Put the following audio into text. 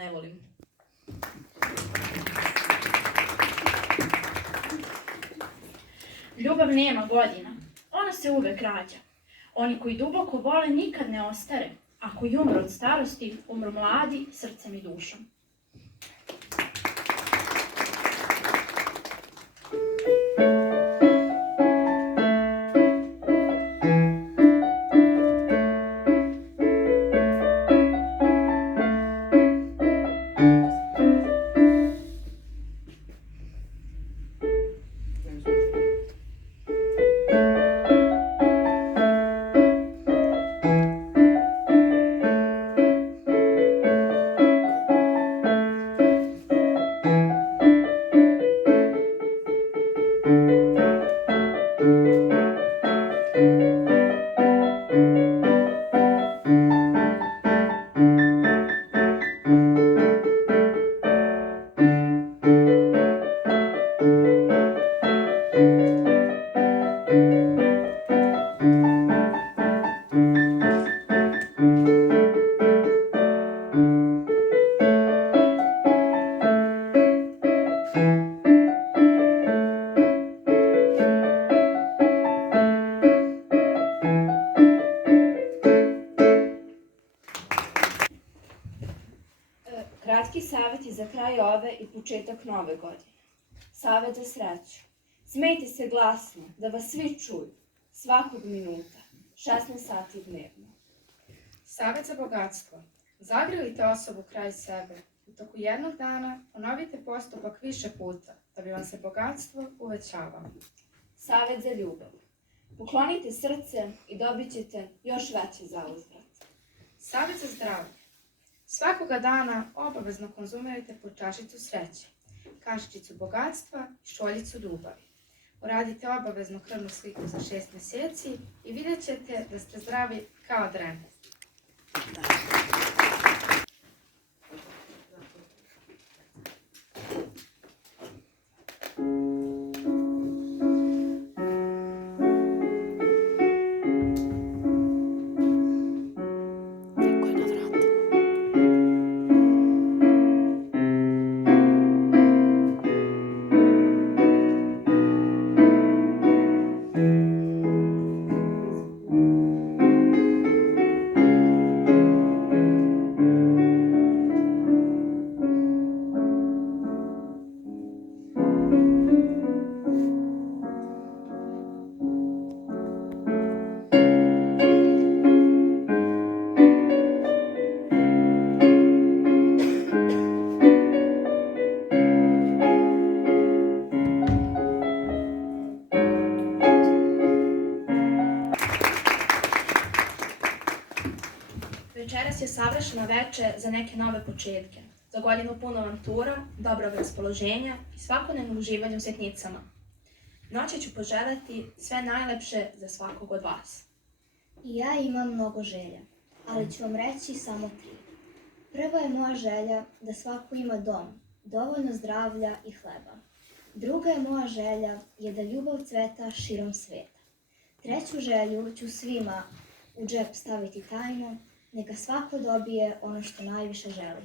ne volim. Ljubav nema godina, ona se uvek rađa. Oni koji duboko vole nikad ne ostare, a koji umru od starosti, umru mladi srcem i dušom. Kratki savjeti za kraj ove i početak nove godine. Savjet za sreću. Smejte se glasno, da vas svi čuju, svakog minuta, 16 sati dnevno. Savjet za bogatstvo. Zagrlite osobu kraj sebe. U toku jednog dana ponovite postupak više puta, da bi vam se bogatstvo uvećavalo. Savjet za ljubav. Poklonite srce i dobit ćete još veći zauzvrat. Savjet za zdravlje. Svakoga dana obavezno konzumirajte po čašicu sreće, kašičicu bogatstva i šoljicu ljubavi. Uradite obavezno krvnu sliku za 6 mjeseci i vidjet ćete da ste zdravi kao dren. Večeras je savršeno veče za neke nove početke, za godinu puno avantura, dobrog raspoloženja i svakodnevno uživanje u sitnicama. Noće ću poželjeti sve najlepše za svakog od vas. I ja imam mnogo želja, ali ću vam reći samo 3. Prva je moja želja da svako ima dom, dovoljno zdravlja i hleba. Druga je moja želja je da ljubav cveta širom sveta. Treću želju ću svima u džep staviti tajno, neka svako dobije ono što najviše želi.